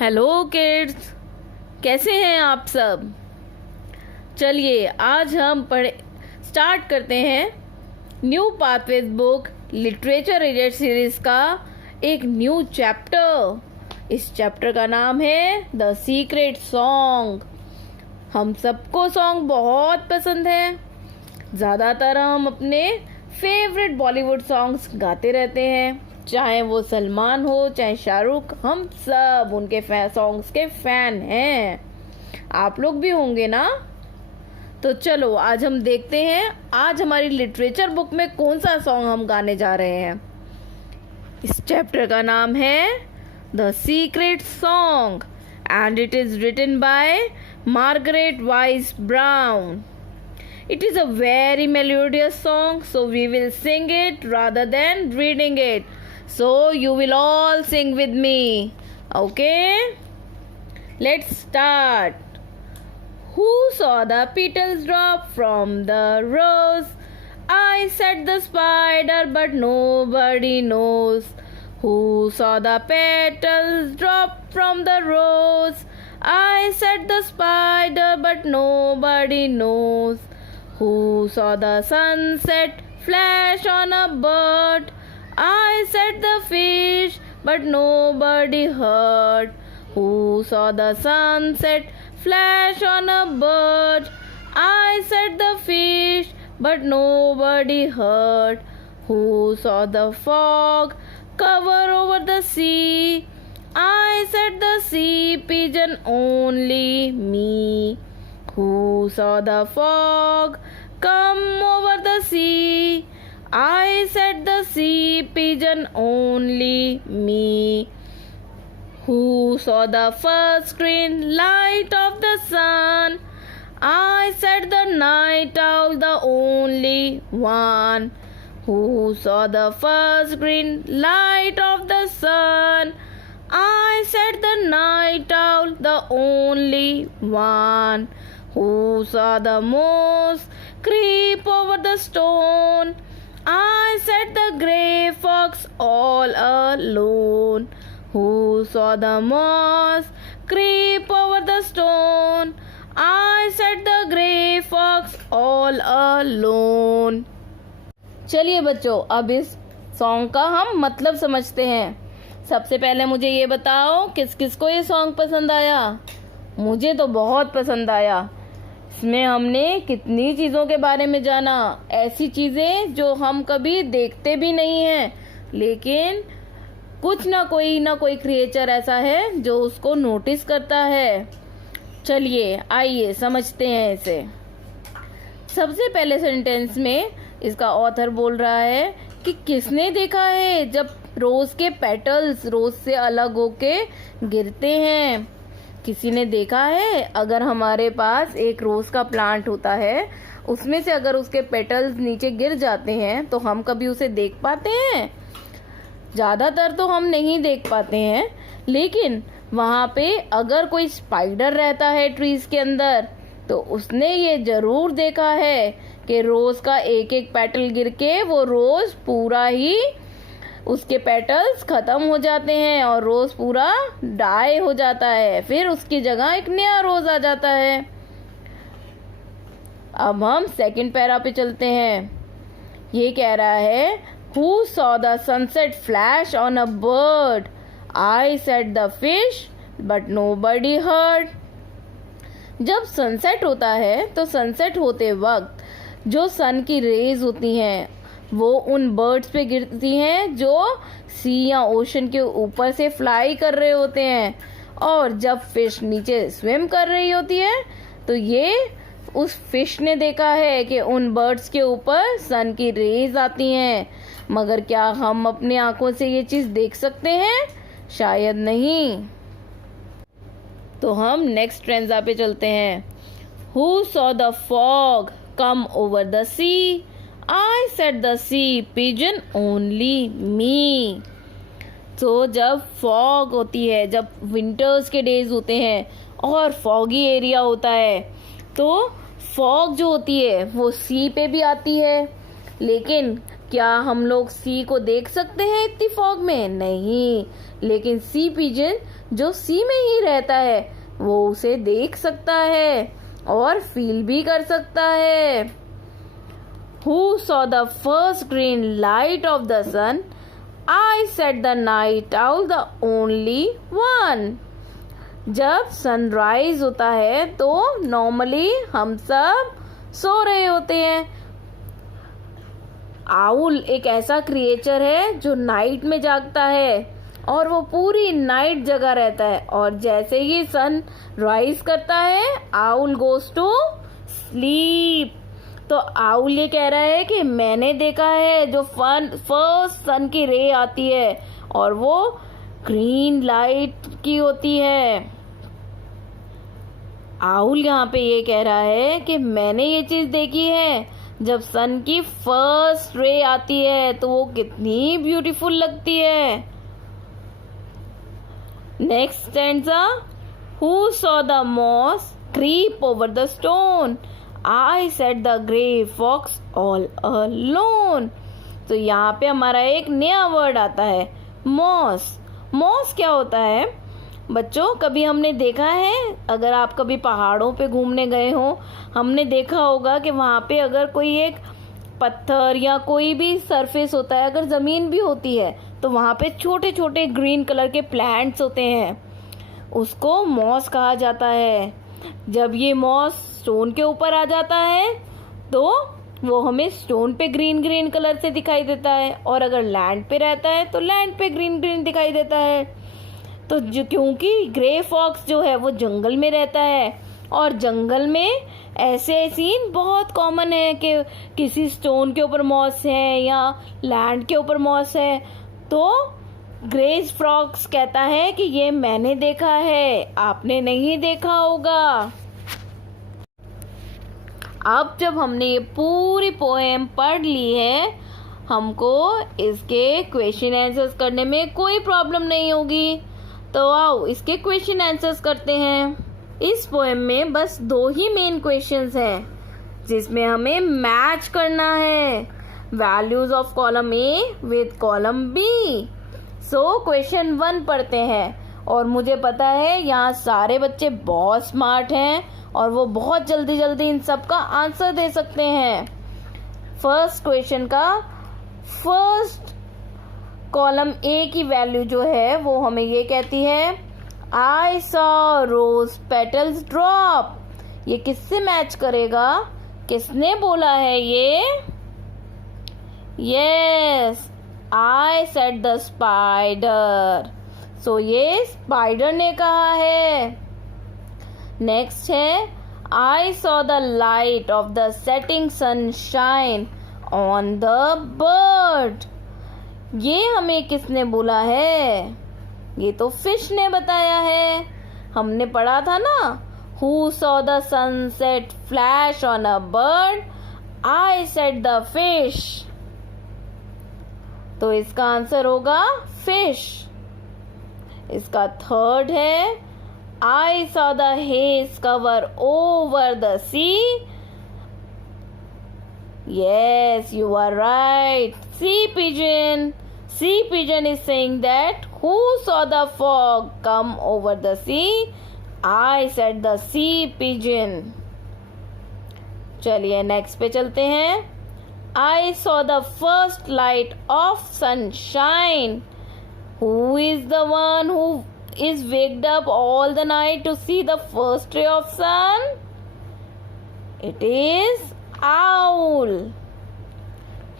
Hello kids, कैसे हैं आप सब। चलिए आज हम स्टार्ट करते हैं new pathways book literature reader series का एक न्यू चैप्टर। इस चैप्टर का नाम है द सीक्रेट सॉन्ग। हम सबको सॉन्ग बहुत पसंद है। ज़्यादातर हम अपने फेवरेट बॉलीवुड सॉन्ग्स गाते रहते हैं, चाहे वो सलमान हो चाहे शाहरुख, हम सब उनके सॉन्ग्स के फैन हैं। आप लोग भी होंगे ना। तो चलो आज हम देखते हैं आज हमारी लिटरेचर बुक में कौन सा सॉन्ग हम गाने जा रहे हैं। इस चैप्टर का नाम है the secret song and it is written by Margaret Wise Brown. It is a very melodious song, so we will sing it rather than reading it. So you will all sing with me. Okay? Let's start. Who saw the petals drop from the rose? I said the spider, but nobody knows. Who saw the petals drop from the rose? I said the spider, but nobody knows. Who saw the sunset flash on a bird? I said the fish, but nobody heard. Who saw the sunset flash on a bird? I said the fish, but nobody heard. Who saw the fog cover over the sea? I said the sea pigeon, only me. Who saw the fog come over the sea? I said the sea pigeon, only me. Who saw the first green light of the sun? I said the night owl, the only one. Who saw the first green light of the sun? I said the night owl, the only one. Who saw the mouse creep over the stone? I said the grey fox all alone. Who saw the mouse creep over the stone? I said the grey fox all alone. चलिए बच्चों, अब इस song का हम मतलब समझते हैं। सबसे पहले मुझे ये बताओ किस किस को ये सॉन्ग पसंद आया। मुझे तो बहुत पसंद आया। इसमें हमने कितनी चीज़ों के बारे में जाना, ऐसी चीज़ें जो हम कभी देखते भी नहीं हैं, लेकिन कुछ ना कोई क्रिएचर ऐसा है जो उसको नोटिस करता है। चलिए आइए समझते हैं इसे। सबसे पहले सेंटेंस में इसका ऑथर बोल रहा है कि किसने देखा है जब रोज के पेटल्स रोज से अलग होके गिरते हैं। किसी ने देखा है अगर हमारे पास एक रोज का प्लांट होता है, उसमें से अगर उसके पेटल्स नीचे गिर जाते हैं तो हम कभी उसे देख पाते हैं? ज़्यादातर तो हम नहीं देख पाते हैं, लेकिन वहाँ पे अगर कोई स्पाइडर रहता है ट्रीज के अंदर तो उसने ये जरूर देखा है कि रोज का एक एक पेटल गिर के वो रोज पूरा ही उसके पेटल्स खत्म हो जाते हैं और रोज पूरा डाई हो जाता है, फिर उसकी जगह एक नया रोज आ जाता है। अब हम सेकंड पैरा पे चलते हैं। ये कह रहा है who saw the sunset flash on a bird? I said the fish, but nobody heard. जब सनसेट होता है तो सनसेट होते वक्त जो सन की रेज होती हैं वो उन बर्ड्स पे गिरती हैं जो सी या ओशन के ऊपर से फ्लाई कर रहे होते हैं, और जब फिश नीचे स्विम कर रही होती है तो ये उस फिश ने देखा है कि उन बर्ड्स के ऊपर सन की रेज आती हैं। मगर क्या हम अपनी आंखों से ये चीज़ देख सकते हैं? शायद नहीं। तो हम नेक्स्ट स्ट्रेंजा पे चलते हैं। Who saw the fog come over the sea? I said the sea pigeon, only me. तो जब फॉग होती है, जब विंटर्स के डेज होते हैं और फॉगी एरिया होता है, तो फॉग जो होती है वो सी पे भी आती है, लेकिन क्या हम लोग सी को देख सकते हैं इतनी फॉग में? नहीं, लेकिन सी पिजन जो सी में ही रहता है वो उसे देख सकता है और फील भी कर सकता है। Who saw the first green light of the sun? I said the night owl, the only one. जब सनराइज होता है तो नॉर्मली हम सब सो रहे होते हैं। आउल एक ऐसा क्रिएचर है जो नाइट में जागता है और वो पूरी नाइट जगा रहता है, और जैसे ही सन राइज करता है आउल गोज टू स्लीप। तो आउल ये कह रहा है कि मैंने देखा है जो फर्स्ट सन की रे आती है और वो ग्रीन लाइट की होती है। आउल यहाँ पे ये कह रहा है कि मैंने ये चीज देखी है, जब सन की फर्स्ट रे आती है तो वो कितनी ब्यूटीफुल लगती है। Next stanza, who saw the moss creep over the stone? I said the grey fox all alone. तो यहाँ पे हमारा एक नया वर्ड आता है, मॉस। मॉस क्या होता है बच्चों? कभी हमने देखा है, अगर आप कभी पहाड़ों पे घूमने गए हो, हमने देखा होगा कि वहाँ पे अगर कोई एक पत्थर या कोई भी सरफेस होता है, अगर ज़मीन भी होती है, तो वहाँ पे छोटे छोटे ग्रीन कलर के प्लांट्स होते हैं, उसको मॉस कहा जाता है। जब ये मॉस स्टोन के ऊपर आ जाता है तो वो हमें स्टोन पे ग्रीन ग्रीन कलर से दिखाई देता है, और अगर लैंड पे रहता है तो लैंड पे ग्रीन ग्रीन दिखाई देता है। तो जो क्योंकि ग्रे फॉक्स जो है वो जंगल में रहता है, और जंगल में ऐसे सीन बहुत कॉमन है कि किसी स्टोन के ऊपर मॉस है या लैंड के ऊपर मॉस है, तो ग्रे फॉक्स कहता है कि ये मैंने देखा है, आपने नहीं देखा होगा। अब जब हमने ये पूरी पोएम पढ़ ली है, हमको इसके क्वेश्चन आंसर्स करने में कोई प्रॉब्लम नहीं होगी। तो आओ इसके क्वेश्चन आंसर्स करते हैं। इस पोएम में बस 2 ही मेन क्वेश्चंस हैं जिसमें हमें मैच करना है values of column A with column B. So question 1 पढ़ते हैं, और मुझे पता है यहाँ सारे बच्चे बहुत स्मार्ट हैं और वो बहुत जल्दी जल्दी इन सब का आंसर दे सकते हैं। फर्स्ट क्वेश्चन का फर्स्ट कॉलम ए की वैल्यू जो है वो हमें ये कहती है, I saw rose petals drop. ये किससे मैच करेगा? किसने बोला है ये? Yes, I said the spider. So ये स्पाइडर ने कहा है। नेक्स्ट है, I saw the light of the setting sun shine on the bird. ये हमें किसने बोला है? ये तो फिश ने बताया है। हमने पढ़ा था ना, who saw the sunset flash on a bird? I said the fish. तो इसका आंसर होगा फिश। इसका थर्ड है, I saw the hedge cover over the sea. Yes, you are right. Sea pigeon. Sea pigeon is saying that who saw the fog come over the sea? I said the sea pigeon. चलिए next पे चलते हैं। I saw the first light of sunshine. Who is the one who is waked up all the night to see the first ray of sun? It is owl.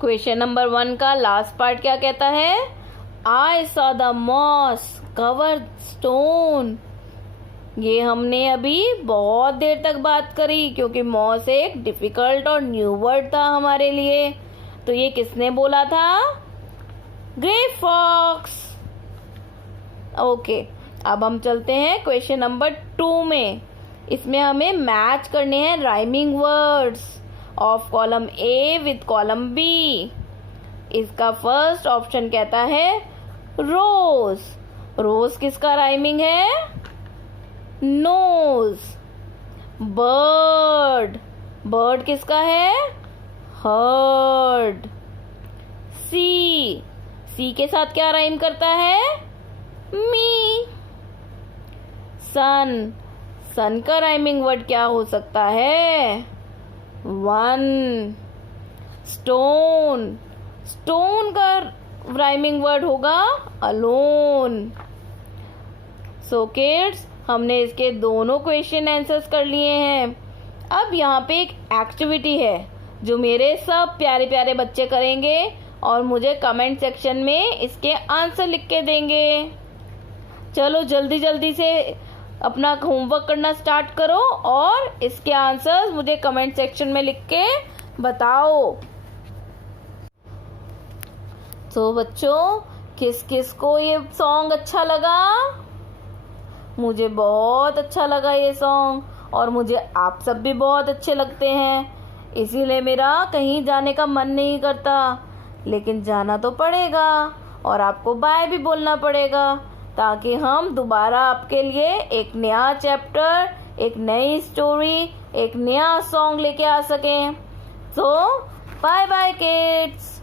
Question number 1 का last part क्या कहता है? I saw the moss covered stone. ये हमने अभी बहुत देर तक बात करी क्योंकि मॉस एक डिफिकल्ट और न्यू वर्ड था हमारे लिए। तो ये किसने बोला था? Grey fox. ओके, अब हम चलते हैं क्वेश्चन नंबर 2 में। इसमें हमें मैच करने हैं rhyming words of column A with column B. इसका फर्स्ट ऑप्शन कहता है रोज। रोज किसका राइमिंग है? नोज। बर्ड। बर्ड किसका है? हर्ड। सी। सी के साथ क्या राइम करता है? मी। सन। सन का राइमिंग वर्ड क्या हो सकता है? वन। स्टोन। स्टोन का राइमिंग वर्ड होगा अलोन। सो किड्स, हमने इसके दोनों क्वेश्चन आंसर्स कर लिए हैं। अब यहाँ पे एक एक्टिविटी है जो मेरे सब प्यारे प्यारे बच्चे करेंगे और मुझे कमेंट सेक्शन में इसके आंसर लिख के देंगे। चलो जल्दी जल्दी से अपना होमवर्क करना स्टार्ट करो और इसके आंसर्स मुझे कमेंट सेक्शन में लिख के बताओ। तो बच्चों, किस किस को ये सॉन्ग अच्छा लगा? मुझे बहुत अच्छा लगा ये सॉन्ग और मुझे आप सब भी बहुत अच्छे लगते हैं, इसीलिए मेरा कहीं जाने का मन नहीं करता, लेकिन जाना तो पड़ेगा और आपको बाय भी बोलना पड़ेगा ताकि हम दोबारा आपके लिए एक नया चैप्टर, एक नई स्टोरी, एक नया सॉन्ग लेके आ सकें। सो बाय बाय किड्स।